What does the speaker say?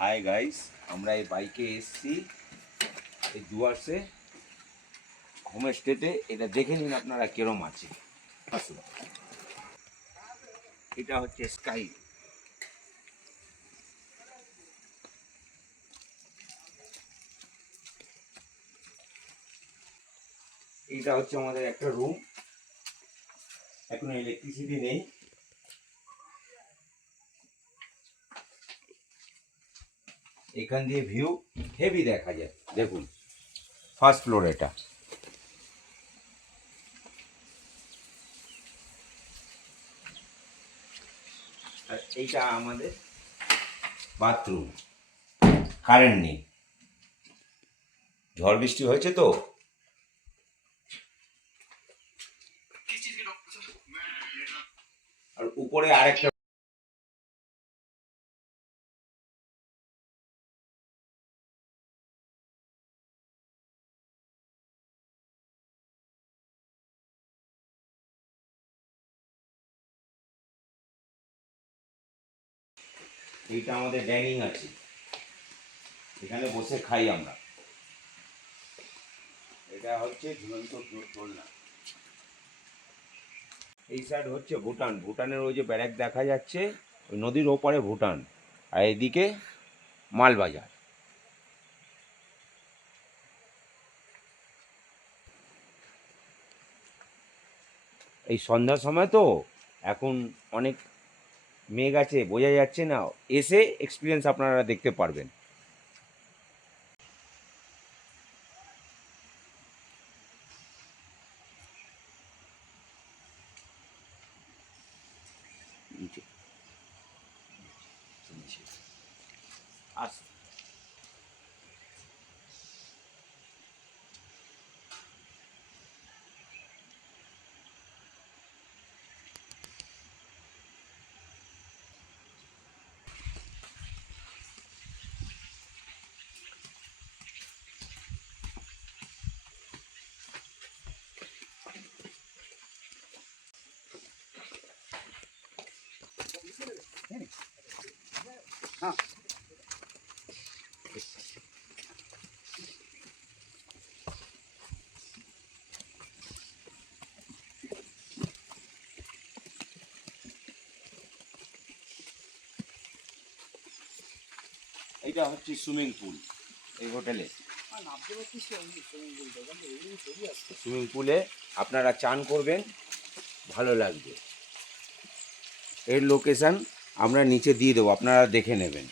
Hi guys, আমরা এই বাইকে এসেছি এই ডুয়ার্সে হোমস্টেতে। এটা দেখে নিন আপনারা কিরম আছে। আসুন, এটা হচ্ছে স্কাই। এটা হচ্ছে আমাদের একটা রুম, এখন ইলেকট্রিসিটি নেই। এখান দিয়ে ভিউ হেভি দেখা যায়, দেখুন ফার্স্ট ফ্লোর এটা। আর এইটা আমাদের বাথরুম। কারেন্ট নেই, ঝড় বৃষ্টি হয়েছে তো। আর উপরে আরেকটা, এইটা আমাদের ডাইনিং আছে, এখানে বসে খাই আমরা। এটা হচ্ছে ঝুলন্ত দোলনা। এই সাইড হচ্ছে ভুটান, ভুটানের ওই যে ব্যারাক দেখা যাচ্ছে, ওই নদীর ওপারে ভুটান, আর এদিকে মালবাজার। এই সন্ধ্যার সময় তো এখন অনেক মেঘ আছে, বোঝা যাচ্ছে না, এসে এক্সপিরিয়েন্স আপনারা দেখতে পারবেন। নিচে নিচে আস হ্যাঁ, এটা হচ্ছে সুইমিং পুল এই হোটেলে। সুইমিং পুলে আপনারা চান করবেন, ভালো লাগবে। এর লোকেশান আমরা নিচে দিয়ে দেবো, আপনারা দেখে নেবেন।